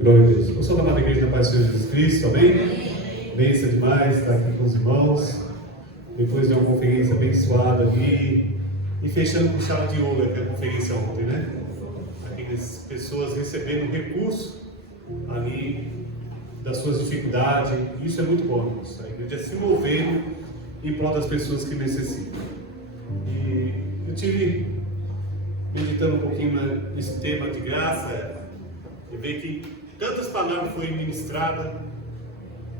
Glória a Deus. Eu sou da amada igreja da Paz do Senhor Jesus Cristo, amém? Bênção demais estar aqui com os irmãos, depois de uma conferência abençoada ali, e fechando com chave de ouro aqui a conferência ontem, né? Aquelas pessoas recebendo recurso ali das suas dificuldades, isso é muito bom, irmãos. A igreja se movendo em prol das pessoas que necessitam. E eu tive meditando um pouquinho nesse tema de graça, e ver que tantas palavras foram ministradas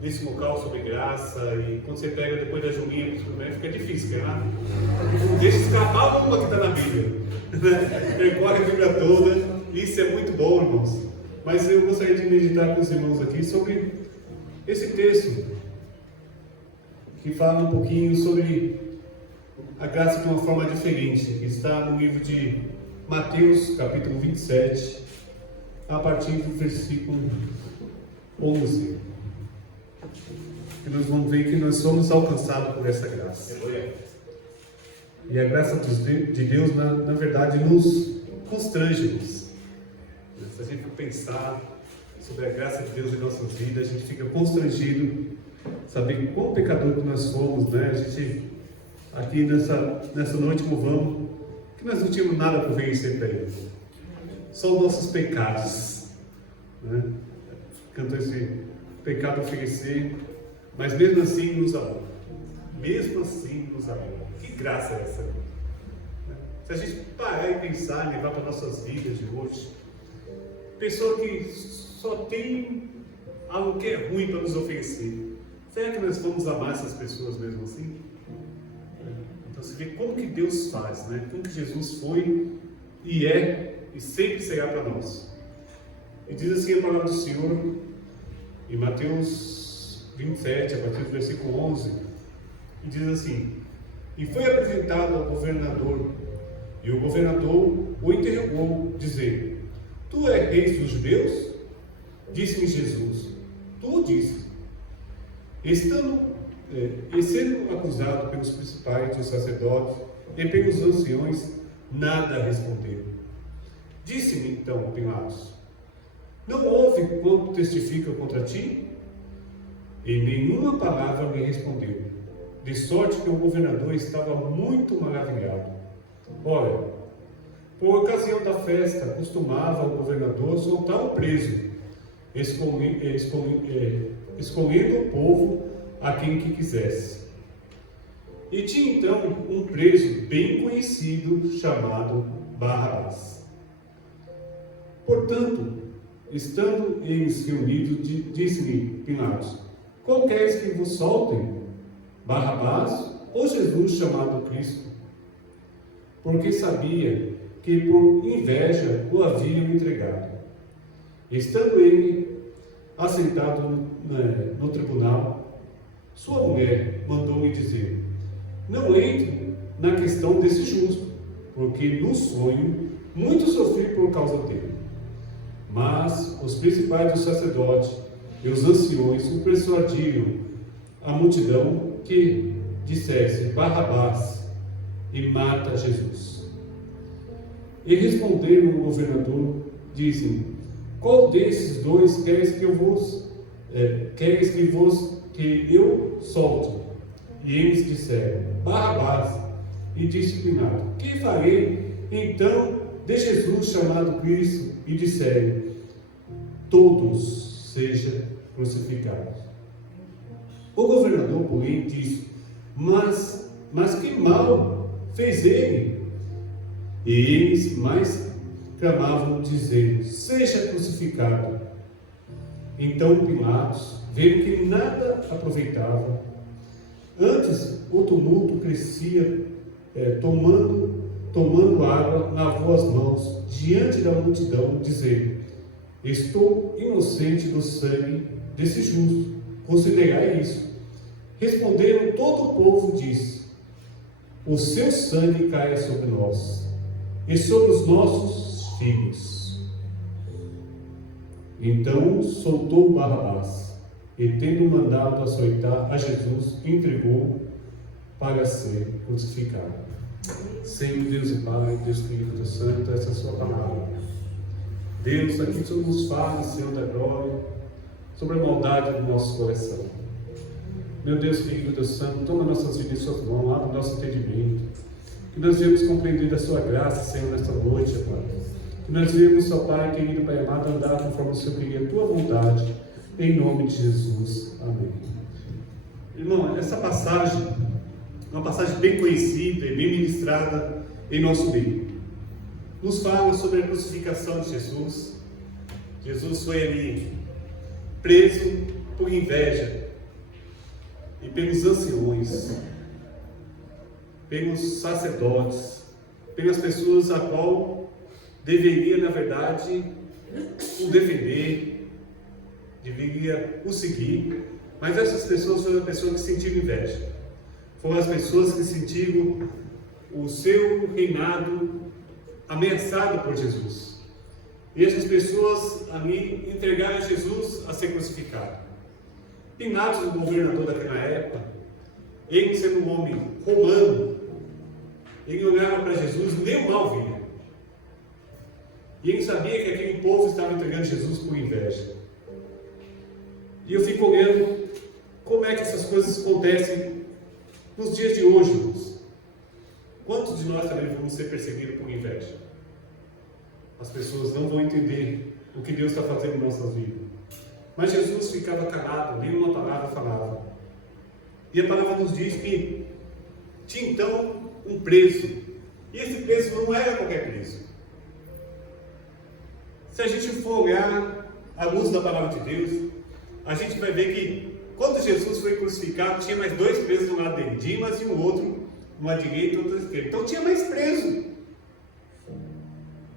nesse local sobre graça, e quando você pega depois da Julinha, fica difícil, né? Não deixa escapar uma que está na Bíblia, né? Percorre a Bíblia toda, isso é muito bom, irmãos. Mas eu gostaria de meditar com os irmãos aqui sobre esse texto, que fala um pouquinho sobre a graça de uma forma diferente, que está no livro de Mateus, capítulo 27, a partir do versículo 11. E nós vamos ver que nós somos alcançados por essa graça. E a graça de Deus, na verdade, nos constrange-nos. Se a gente for pensar sobre a graça de Deus em nossas vidas, a gente fica constrangido, saber quão pecador que nós somos, né? A gente, aqui nessa noite, louvamos, que nós não tínhamos nada para oferecer para Ele. Só os nossos pecados, né? Cantou esse pecado oferecer, mas mesmo assim nos amou. Mesmo assim nos amou. Que graça é essa? Se a gente parar e pensar, levar para nossas vidas de hoje, pessoa que só tem algo que é ruim para nos oferecer, será que nós vamos amar essas pessoas mesmo assim? Então você vê como que Deus faz, né? Como que Jesus foi e é e sempre será para nós. E diz assim a palavra do Senhor em Mateus 27, a partir do versículo 11, e diz assim: e foi apresentado ao governador, e o governador o interrogou, dizendo: tu és rei dos judeus? Disse-lhe Jesus: tu o disse. E sendo acusado pelos principais dos sacerdotes e pelos anciões, nada respondeu. Disse-me então Pilatos: não ouve quanto testifica contra ti? E nenhuma palavra lhe respondeu, de sorte que o governador estava muito maravilhado. Ora, por ocasião da festa, costumava o governador soltar o preso, escolhendo o povo a quem que quisesse. E tinha então um preso bem conhecido, chamado Barrabás. Portanto, estando eles reunidos, disse-lhe Pilatos: qual queres que vos soltem? Barrabás ou Jesus chamado Cristo? Porque sabia que por inveja o haviam entregado. Estando ele assentado no tribunal, sua mulher mandou-lhe dizer: não entre na questão desse justo, porque no sonho muito sofri por causa dele. Mas os principais dos sacerdotes e os anciões o persuadiram a multidão que dissesse Barrabás e mata Jesus. E responderam o governador, dizem: qual desses dois queres que eu solte? E eles disseram Barrabás. E disse Pilatos: que farei então de Jesus chamado Cristo? E disseram: todos sejam crucificados. O governador, porém, disse: mas que mal fez ele? E eles mais clamavam, dizendo: seja crucificado. Então Pilatos, vendo que nada aproveitava, antes o tumulto crescia, tomando água, lavou as mãos diante da multidão, dizendo: estou inocente do sangue desse justo, considerai isso. Responderam todo o povo, disse: o seu sangue caia sobre nós e sobre os nossos filhos. Então soltou Barrabás, e tendo mandado açoitar a Jesus, entregou para ser crucificado. Senhor Deus e Pai, Deus Filho, Deus Santo, essa é a sua palavra. Deus, aqui tu nos fala, Senhor da glória, sobre a maldade do nosso coração. Meu Deus querido, Deus Santo, toma nossas vidas em suas mãos, abre o nosso entendimento, que nós venhamos compreender da sua graça, Senhor, nesta noite, Pai. Que nós venhamos, ó Pai, querido Pai amado, andar conforme o Senhor queria, a tua vontade, em nome de Jesus. Amém. Irmão, essa passagem é uma passagem bem conhecida e bem ministrada em nosso meio. Nos fala sobre a crucificação de Jesus. Jesus foi ali preso por inveja e pelos anciões, pelos sacerdotes, pelas pessoas a qual deveria, na verdade, o defender, deveria o seguir, mas essas pessoas foram as pessoas que sentiram inveja, foram as pessoas que sentiram o seu reinado ameaçado por Jesus. E essas pessoas ali entregaram Jesus a ser crucificado. Pilatos, o governador daquela época, ele sendo um homem romano, ele olhava para Jesus, nem o mal via. E ele sabia que aquele povo estava entregando Jesus por inveja. E eu fico olhando como é que essas coisas acontecem nos dias de hoje, irmãos. Quantos de nós também vamos ser perseguidos por inveja? As pessoas não vão entender o que Deus está fazendo em nossas vidas. Mas Jesus ficava calado, nem uma palavra falava. E a palavra nos diz que tinha então um preso. E esse preso não era qualquer preso. Se a gente for olhar à luz da palavra de Deus, a gente vai ver que quando Jesus foi crucificado, tinha mais dois presos do lado dele, Dimas e o outro, uma à direita e outra à esquerda. Então tinha mais preso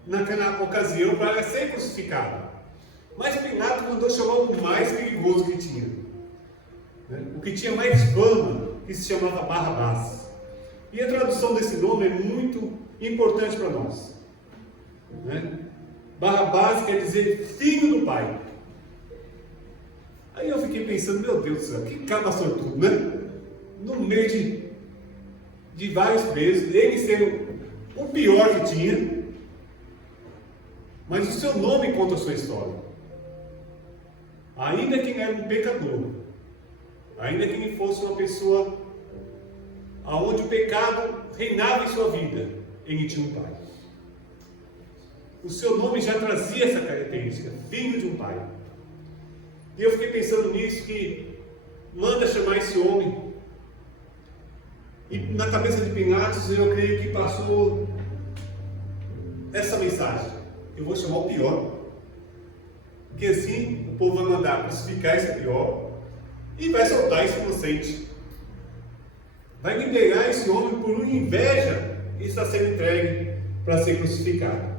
naquela ocasião para ser crucificado. Mas Pilatos mandou chamar o mais perigoso que tinha, o que tinha mais fama, que se chamava Barrabás. E a tradução desse nome é muito importante para nós. Barrabás quer dizer filho do pai. Aí eu fiquei pensando, meu Deus do céu, que cara sortudo, né? No meio de vários presos, ele sendo o pior que tinha, mas o seu nome conta a sua história. Ainda que ele era um pecador, ainda que ele fosse uma pessoa aonde o pecado reinava em sua vida, ele tinha um pai. O seu nome já trazia essa característica, filho de um pai. E eu fiquei pensando nisso, que manda chamar esse homem. E na cabeça de Pilatos, eu creio que passou essa mensagem: eu vou chamar o pior, porque assim o povo vai mandar crucificar esse pior e vai soltar esse inocente. Vai liberar esse homem por uma inveja e está sendo entregue para ser crucificado.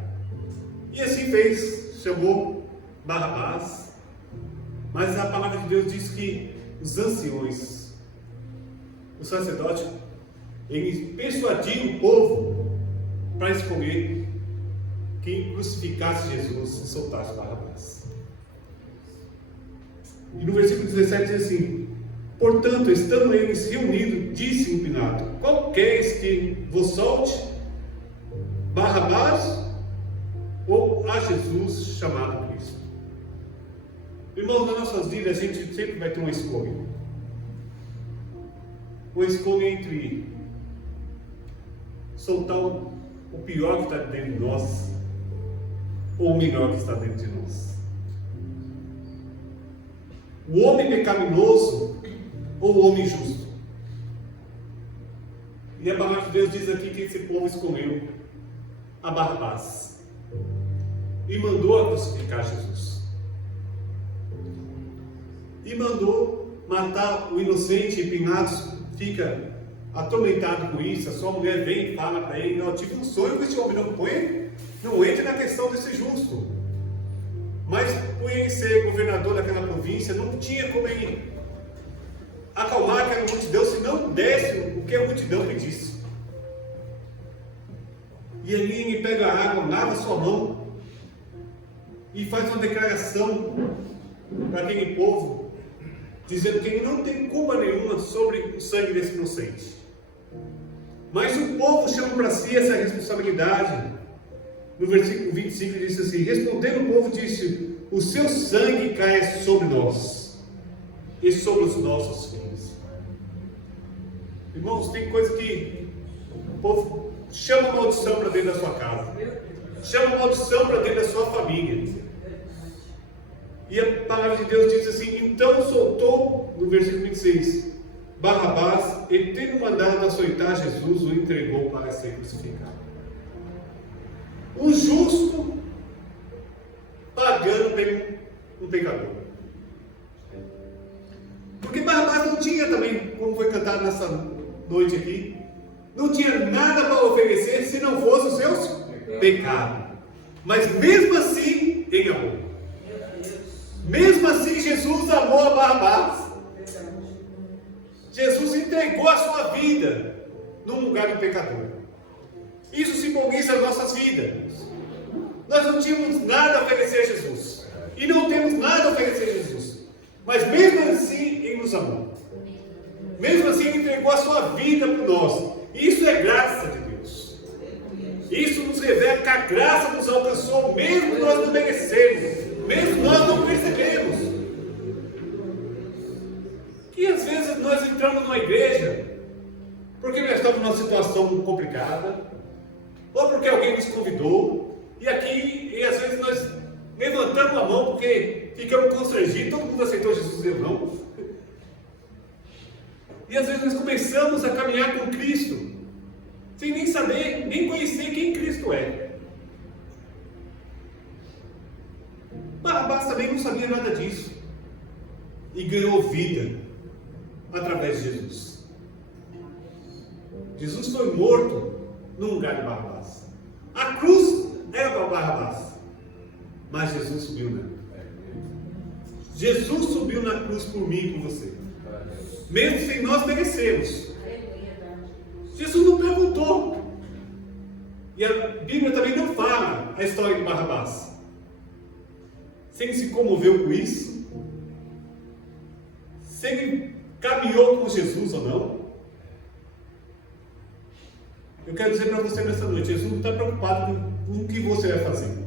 E assim fez, chamou Barrabás. Mas a palavra de Deus diz que os anciões, os sacerdotes, eles persuadiram o povo para escolher quem crucificasse Jesus e soltasse Barrabás. E no versículo 17 diz assim: portanto, estando eles reunidos, disse Pilatos: qual queres que vos solte? Barrabás ou a Jesus chamado Cristo? Irmãos, nas nossas vidas a gente sempre vai ter uma escolha. Uma escolha entre soltar o pior que está dentro de nós ou o melhor que está dentro de nós. O homem pecaminoso ou o homem justo. E a palavra de Deus diz aqui que esse povo escolheu a Barrabás e mandou a crucificar Jesus. E mandou matar o inocente. E Pilatos fica atormentado com isso. A sua mulher vem e fala para ele: eu tive um sonho com esse homem. Não entre na questão desse justo. Mas por ele ser governador daquela província, não tinha como ele acalmar aquela multidão se não desse o que a multidão pedisse. E ali ele pega a água, lava sua mão e faz uma declaração para aquele povo, dizendo que ele não tem culpa nenhuma sobre o sangue desse inocente. Mas o povo chama para si essa responsabilidade no versículo 25 diz assim: respondendo o povo disse: o seu sangue caia sobre nós e sobre os nossos filhos. Irmãos, tem coisa que o povo chama maldição para dentro da sua casa, chama maldição para dentro da sua família. E a palavra de Deus diz assim: então soltou, no versículo 26, Barrabás, e tendo mandado açoitar Jesus, o entregou para ser crucificado. O justo pagando um pecador. Porque Barrabás não tinha também, como foi cantado nessa noite aqui, não tinha nada para oferecer se não fosse os seus pecados. Mas mesmo assim, ele amou. Mesmo assim, Jesus amou a Barrabás. Jesus entregou a sua vida no lugar do pecador. Isso simboliza as nossas vidas. Nós não tínhamos nada a oferecer a Jesus. E não temos nada a oferecer a Jesus. Mas mesmo assim, Ele nos amou. Mesmo assim, Ele entregou a sua vida por nós. Isso é graça de Deus. Isso nos revela que a graça nos alcançou, mesmo nós não merecemos, mesmo nós não percebemos. Que às vezes nós entramos numa igreja porque nós estamos numa situação complicada, ou porque alguém nos convidou, e às vezes nós levantamos a mão porque ficamos constrangidos, todo mundo aceitou Jesus, eu não. E às vezes nós começamos a caminhar com Cristo, sem nem saber, nem conhecer quem Cristo é. Barrabás também não sabia nada disso, e ganhou vida através de Jesus. Jesus foi morto no lugar de Barrabás. A cruz era para Barrabás, mas Jesus subiu nela. Jesus subiu na cruz por mim e por você, mesmo sem nós merecermos. Jesus não perguntou. E a Bíblia também não fala a história de Barrabás. Se ele se comoveu com isso, se ele caminhou com Jesus ou não. Eu quero dizer para você nessa noite: Jesus não está preocupado com o que você vai fazer.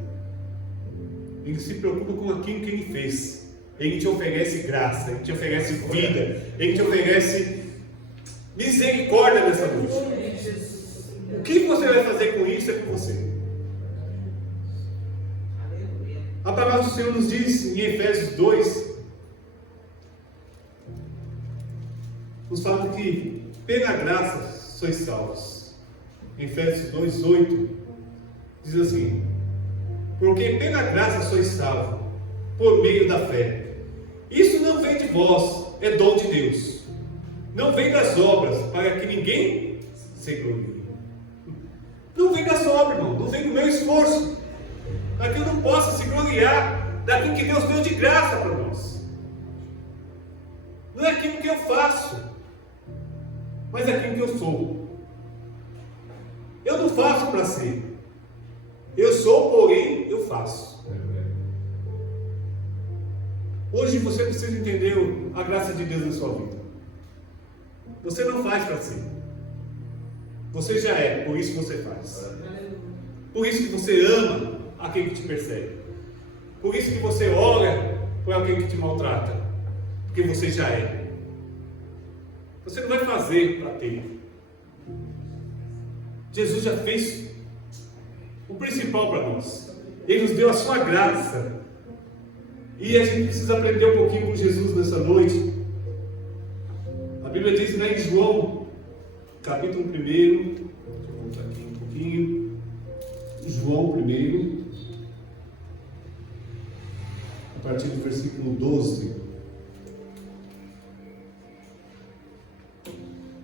Ele se preocupa com aquilo que Ele fez. Ele te oferece graça, Ele te oferece vida, Ele te oferece misericórdia nessa noite. O que você vai fazer com isso é com você. A palavra do Senhor nos diz em Efésios 2, nos fala que pela graça sois salvos. Efésios 2, 8 diz assim: porque pela graça sois salvos por meio da fé. Isso não vem de vós, é dom de Deus. Não vem das obras, para que ninguém se glorie. Não vem das obras, irmão. Não vem do meu esforço, para que eu não possa se gloriar daquilo que Deus deu de graça para nós. Não é aquilo que eu faço, mas é aquilo que eu sou. Eu não faço para ser. Eu sou, porém, eu faço. Hoje você precisa entender a graça de Deus na sua vida. Você não faz para ser. Você já é, por isso você faz. Por isso que você ama aquele que te persegue. Por isso que você ora por alguém que te maltrata. Porque você já é. Você não vai fazer para ter. Jesus já fez o principal para nós. Ele nos deu a sua graça. E a gente precisa aprender um pouquinho com Jesus nessa noite. A Bíblia diz, né, em João, capítulo 1, deixa eu voltar aqui um pouquinho, João 1, a partir do versículo 12,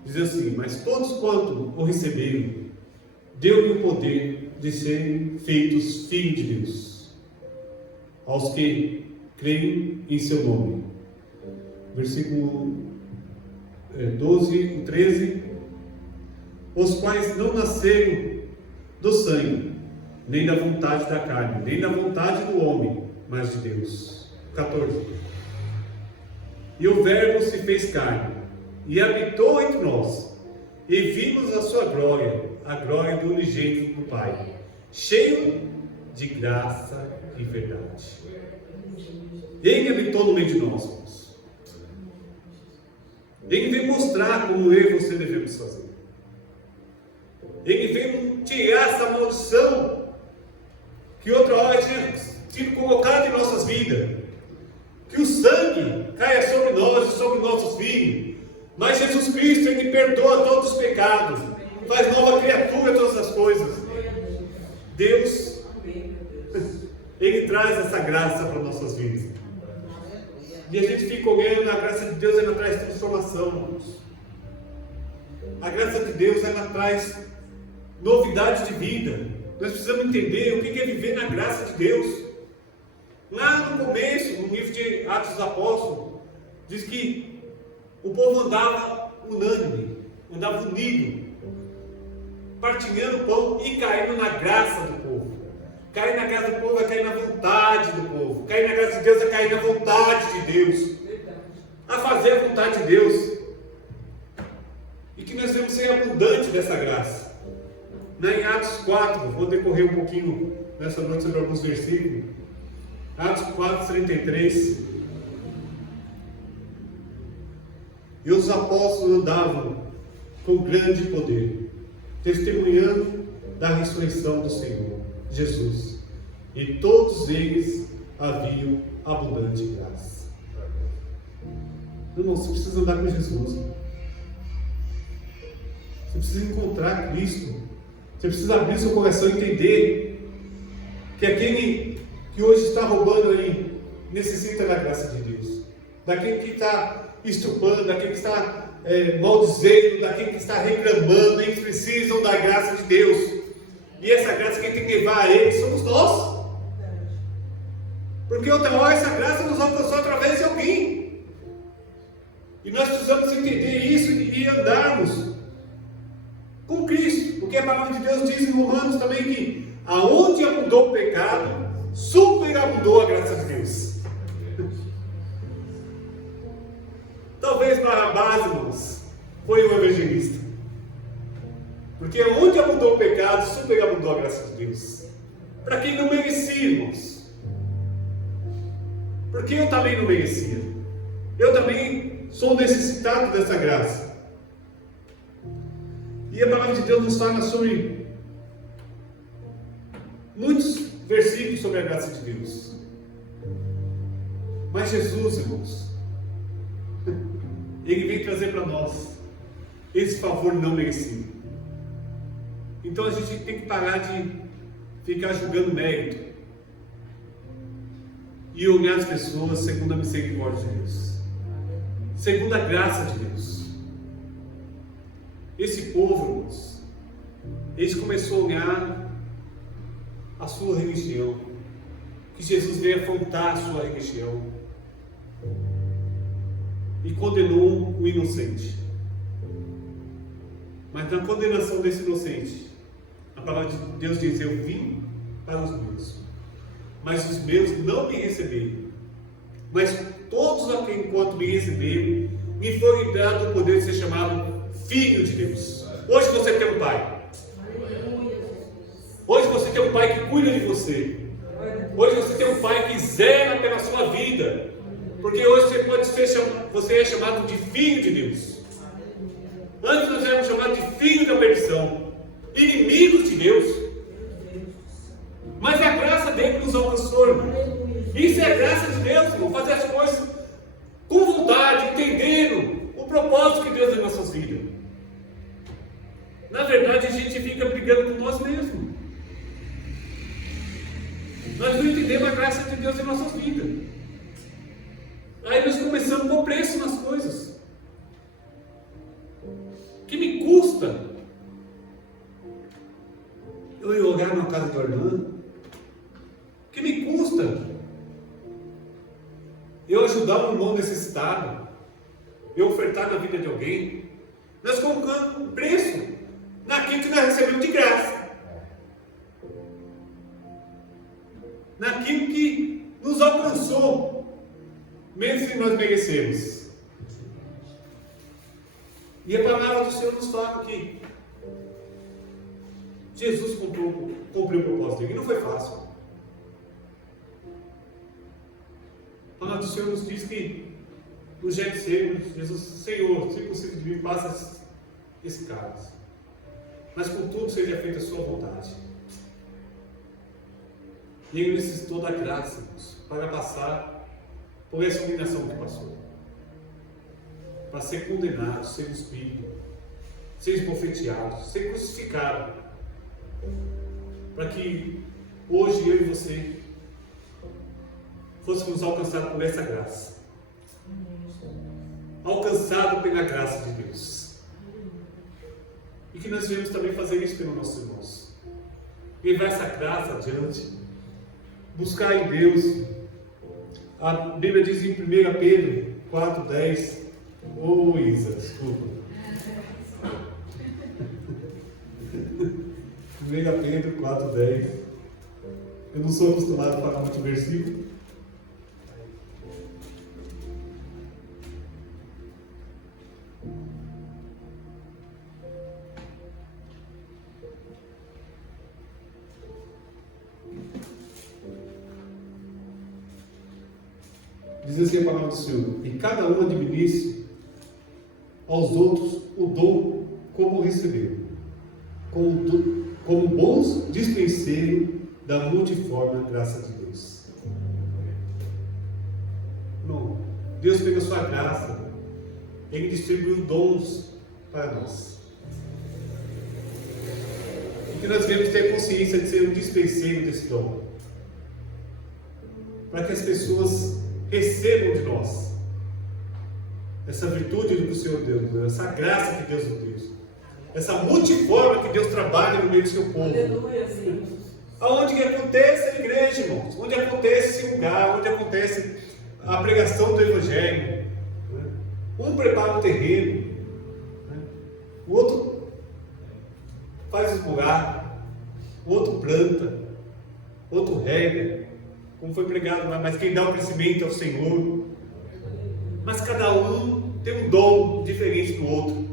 diz assim: mas todos quanto o receberam, deu-lhe o poder de serem feitos filhos de Deus, aos que creem em seu nome. Versículo 12, 13: os quais não nasceram do sangue, nem da vontade da carne, nem da vontade do homem, mas de Deus. 14: e o Verbo se fez carne, e habitou entre nós, e vimos a sua glória, a glória do unigênito do Pai, cheio de graça e verdade. Ele habitou no meio de nós, irmãos. Ele veio mostrar como eu e você devemos fazer. Ele veio tirar essa maldição que outra hora tinha sido colocada em nossas vidas. Que o sangue caia sobre nós e sobre nossos filhos. Mas Jesus Cristo, Ele perdoa todos os pecados. Faz nova criatura todas as coisas. Deus, Ele traz essa graça para nossas vidas. E a gente fica olhando, a graça de Deus, ela traz transformação, irmãos. A graça de Deus, ela traz novidade de vida. Nós precisamos entender o que é viver na graça de Deus. Lá no começo, no livro de Atos dos Apóstolos, diz que o povo andava unânime, andava unido, partilhando o pão e caindo na graça do povo. Cair na graça do povo é cair na vontade do povo. Cair na graça de Deus é cair na vontade de Deus. A fazer a vontade de Deus. E que nós devemos ser abundantes dessa graça. Em Atos 4, vou decorrer um pouquinho nessa noite sobre alguns versículos. Atos 4, 33. E os apóstolos andavam com grande poder, testemunhando da ressurreição do Senhor Jesus. E todos eles haviam abundante graça. Irmão, você precisa andar com Jesus. Você precisa encontrar Cristo. Você precisa abrir seu coração e entender que aquele que hoje está roubando aí necessita da graça de Deus. Daquele que está estupando, daquele que está maldizendo, daquele que está reclamando, eles precisam da graça de Deus. E essa graça quem tem que levar a eles somos nós. Porque outra hora essa graça nos alcançou através de alguém. E nós precisamos entender isso e andarmos com Cristo. Porque a palavra de Deus diz em Romanos também que aonde abundou o pecado, superabundou a graça de Deus. Talvez Barrabás, irmãos, foi um evangelista. Porque onde abundou o pecado, superabundou a graça de Deus. Para quem não merecia, irmãos. Porque eu também não merecia. Eu também sou necessitado dessa graça. E a palavra de Deus nos fala sobre muitos versículos sobre a graça de Deus. Mas Jesus, irmãos, Ele vem trazer para nós esse favor não merecido. Então a gente tem que parar de ficar julgando mérito e olhar as pessoas segundo a misericórdia de Deus, segundo a graça de Deus. Esse povo, irmãos, eles começaram a olhar a sua religião, que Jesus veio afrontar a sua religião e condenou o inocente. Mas na condenação desse inocente, a palavra de Deus diz: eu vim para os meus, mas os meus não me receberam. Mas todos aqueles enquanto me receberam, me foi dado o poder de ser chamado filho de Deus. Hoje você tem um pai. Hoje você tem um pai que cuida de você. Hoje você tem um pai que zela pela sua vida. Porque hoje você é chamado de filho de Deus. Antes nós éramos chamados de filho da perdição, inimigos de Deus. Mas é a graça dele que nos alcançou, irmão. Isso é a graça de Deus, irmão. Fazer as coisas com vontade, entendendo o propósito que Deus tem em nossas vidas. Na verdade, a gente fica brigando com nós mesmos. Nós não entendemos a graça de Deus em nossas vidas. Aí nós começamos a pôr preço nas coisas. Que me custa eu ir olhar na casa de Orlando? Que me custa eu ajudar um irmão necessitado? Eu ofertar na vida de alguém? Nós colocamos um preço naquilo que nós recebemos de graça, naquilo que nos alcançou, mesmo que nós merecemos. E a palavra do Senhor nos fala que Jesus cumpriu o propósito dele. E não foi fácil. A palavra do Senhor nos diz que no Getsemane, Jesus, Senhor, se possível de mim, passa esse cálice. Mas contudo seja feita a sua vontade. E ele necessitou da graça, irmãos, para passar por essa humilhação que passou. Para ser condenado, ser cuspido, ser esbofeteado, ser crucificado. Para que hoje eu e você fôssemos alcançados por essa graça. Alcançado pela graça de Deus. E que nós devemos também fazer isso pelos nossos irmãos. Levar essa graça adiante. Buscar em Deus. A Bíblia diz em 1 Pedro 4,10. Ô Isa, desculpa. 1 Pedro 4,10. Eu não sou acostumado a falar muito versículo. Diz assim a palavra do Senhor: e cada um administre aos outros o dom como recebeu, como bons dispenseiros da multiforme graça de Deus. Não, Deus pela sua graça, Ele distribuiu dons para nós. E que nós devemos ter consciência de ser um dispenseiro desse dom, para que as pessoas recebam de nós essa virtude do que o Senhor deu, essa graça que Deus nos deu, essa multiforma que Deus trabalha no meio do seu povo. Aleluia, aonde que acontece a igreja, irmãos, onde acontece esse lugar, onde acontece a pregação do Evangelho, um prepara o terreno, o outro faz os buracos, o outro planta, o outro rega, como foi pregado lá, mas quem dá o crescimento é o Senhor. Mas cada um tem um dom diferente do outro.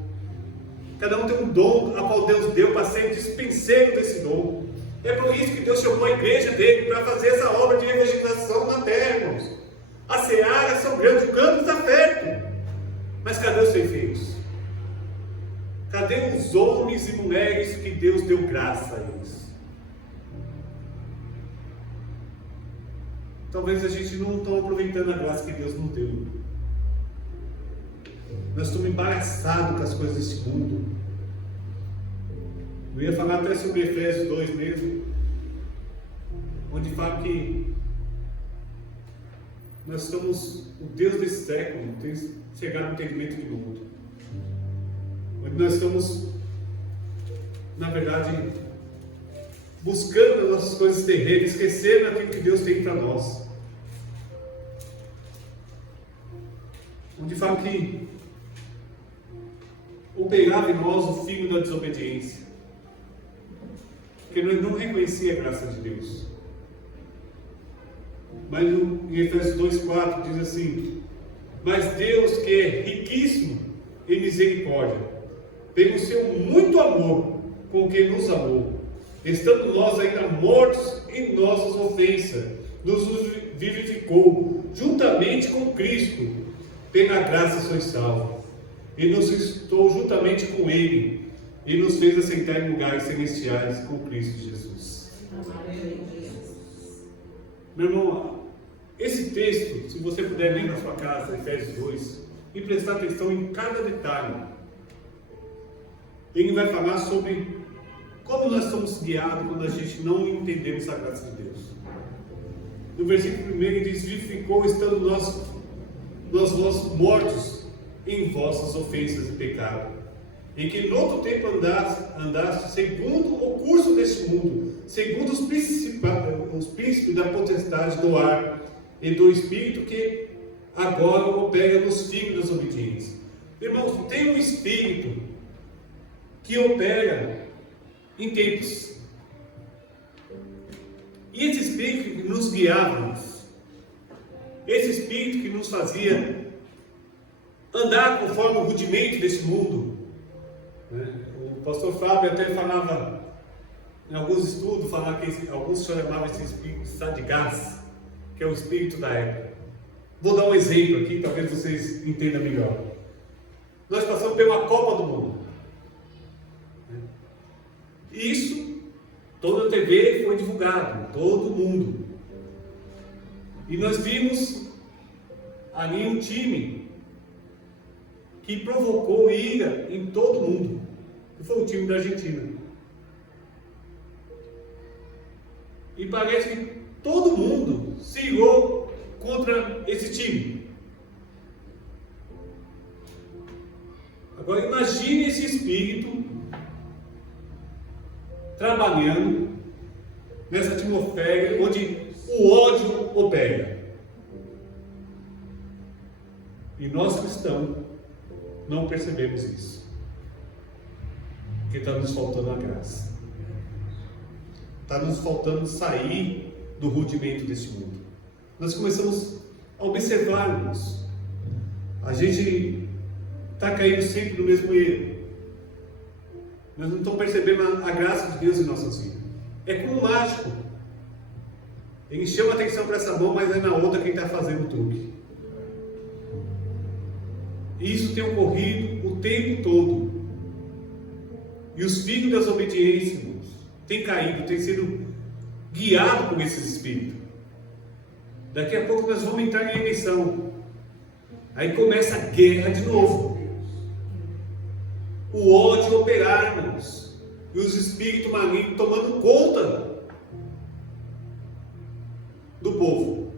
Cada um tem um dom a qual Deus deu para ser dispenseiro desse dom. É por isso que Deus chamou a igreja dele para fazer essa obra de evangelização na terra, irmãos. As searas são grandes, o campo está perto. Mas cadê os perfeitos? Cadê os homens e mulheres que Deus deu graça a eles? Talvez a gente não esteja aproveitando a graça que Deus nos deu. Nós estamos embaraçados com as coisas deste mundo. Eu ia falar até sobre Efésios 2 mesmo, onde fala que nós somos o Deus desse século, tem chegado no entendimento do mundo. Onde nós estamos, na verdade, buscando as nossas coisas terrenas, esquecendo aquilo que Deus tem para nós. Onde fala que operava em nós o filho da desobediência, porque nós não reconhecíamos a graça de Deus. Mas em Efésios 2,4 diz assim: mas Deus, que é riquíssimo em misericórdia, pelo seu muito amor com que nos amou, estando nós ainda mortos em nossas ofensas, nos vivificou juntamente com Cristo. Pela graça sois salvos, e nos ressuscitou juntamente com Ele, e nos fez assentar em lugares celestiais com Cristo Jesus. Meu irmão, esse texto, se você puder ler na sua casa, Efésios 2, e prestar atenção em cada detalhe, ele vai falar sobre como nós somos guiados quando a gente não entendemos a graça de Deus. No versículo 1 ele diz: vivificou estando nós mortos em vossas ofensas e pecado, em que no outro tempo andaste segundo o curso deste mundo, segundo os príncipes da potestade do ar e do espírito que agora opera nos filhos das obediências. Irmãos, tem um espírito que opera em tempos, e esse espírito que nos guiava, esse espírito que nos fazia andar conforme o rudimento desse mundo. O pastor Fábio até falava, em alguns estudos, falava que alguns chamavam esse espírito de Sadigás, que é o espírito da época. Vou dar um exemplo aqui, talvez vocês entendam melhor. Nós passamos pela Copa do Mundo. Isso, toda a TV foi divulgado, todo mundo. E nós vimos ali um time que provocou ira em todo mundo, que foi o time da Argentina. E parece que todo mundo se irou contra esse time. Agora imagine esse espírito trabalhando nessa atmosfera onde o ódio opera. E nós cristãos não percebemos isso. Porque está nos faltando a graça. Está nos faltando sair do rudimento desse mundo. Nós começamos a observar-nos. A gente está caindo sempre no mesmo erro. Nós não estamos percebendo a graça de Deus em nossas vidas. É como um mágico. Ele chama atenção para essa mão, mas é na outra quem está fazendo o truque. E isso tem ocorrido o tempo todo. E os filhos das obediências têm caído, têm sido guiados por esses espíritos. Daqui a pouco nós vamos entrar em eleição. Aí começa a guerra de novo. O ódio operar, irmãos. E os espíritos malignos tomando conta do povo.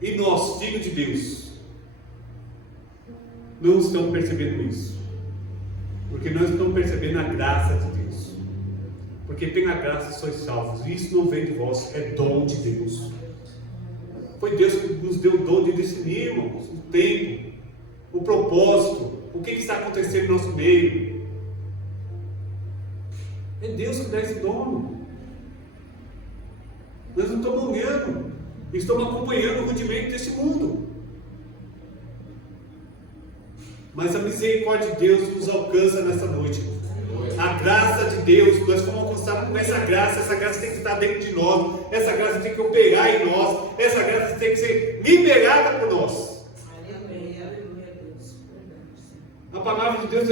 E nós, filhos de Deus, não estamos percebendo isso. Porque nós estamos percebendo a graça de Deus. Porque pela graça sois salvos. E isso não vem de vós, é dom de Deus. Foi Deus que nos deu o dom de discernir, irmãos, o tempo, o propósito, o que está acontecendo no nosso meio. É Deus que dá esse dom. Nós não estamos olhando, estamos acompanhando o rudimento desse mundo. Mas a misericórdia de Deus nos alcança nessa noite. A graça de Deus, nós vamos alcançar com essa graça tem que estar dentro de nós, essa graça tem que operar em nós, essa graça tem que ser liberada por nós. A palavra de Deus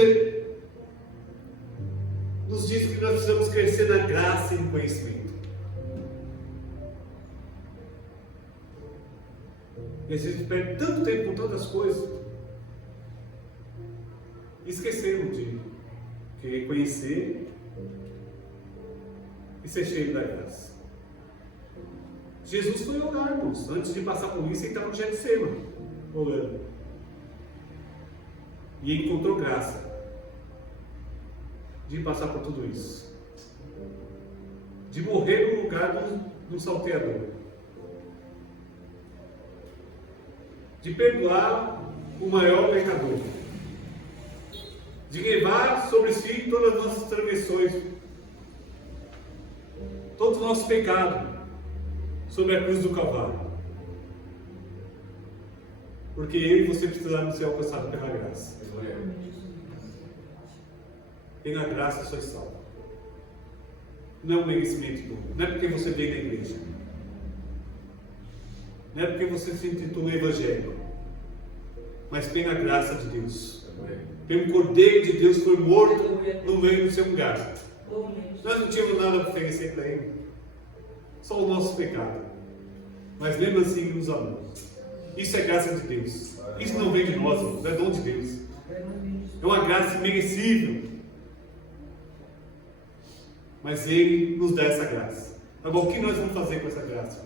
nos diz que nós precisamos crescer na graça e no conhecimento. E a gente perde tanto tempo com tantas coisas, esquecemos de querer conhecer e ser cheio da graça. Jesus foi orar, irmãos, antes de passar por isso, ele estava no Getsêmani, orando. E encontrou graça de passar por tudo isso, de morrer no lugar do salteador, de perdoar o maior pecador, de levar sobre si todas as nossas transgressões, todo o nosso pecado sobre a cruz do Calvário, porque eu e você precisamos ser alcançados pela graça. Pela graça sois salvos. Não é um merecimento do mundo. Não é porque você veio da igreja. Não é porque você se intitula evangélico. Mas pela graça de Deus. Pelo Cordeiro de Deus foi morto no meio do seu lugar. Nós não tínhamos nada para oferecer para Ele. Só o nosso pecado. Mas mesmo assim Ele nos amou. Isso é graça de Deus. Isso não vem de nós, é dom de Deus. É uma graça imerecível. Mas Ele nos dá essa graça. Agora, o que nós vamos fazer com essa graça?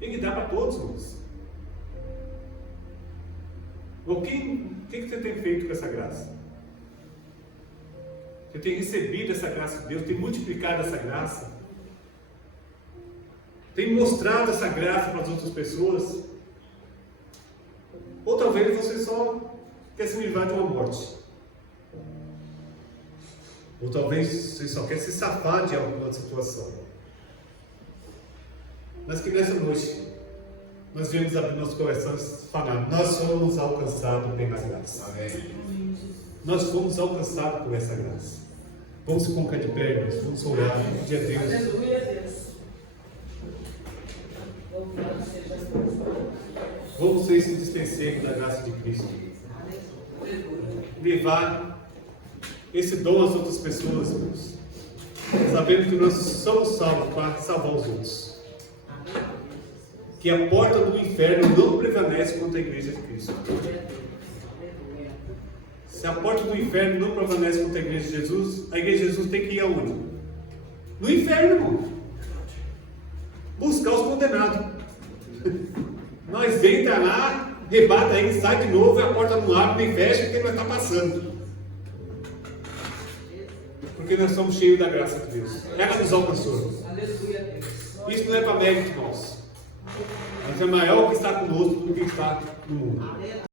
Ele dá para todos nós. O que você tem feito com essa graça? Você tem recebido essa graça de Deus? Tem multiplicado essa graça? Tem mostrado essa graça para as outras pessoas? Ou talvez você só quer se livrar de uma morte? Ou talvez você só quer se safar de alguma situação? Mas que nessa noite nós viemos abrir nossos corações e falar: nós somos alcançados pela graça. Amém. Nós fomos alcançados por essa graça. Vamos se colocar de pé, irmãos, vamos orar, pedir a Deus. Aleluia, Deus. Louvado seja Vamos ser esse dispenseiro da graça de Cristo. Levar esse dom às outras pessoas, irmãos. Sabendo que nós somos salvos para salvar os outros. Que a porta do inferno não prevalece contra a igreja de Cristo. Se a porta do inferno não prevalece contra a igreja de Jesus, a igreja de Jesus tem que ir aonde? No inferno, irmão. Buscar os condenados. Nós entra lá, rebata ele, sai de novo, e a porta não abre nem fecha, porque nós está passando. Porque nós somos cheios da graça de Deus. Ela nos alcançou. Isso não é para mérito nosso. Mas é maior o que está conosco do que está no mundo.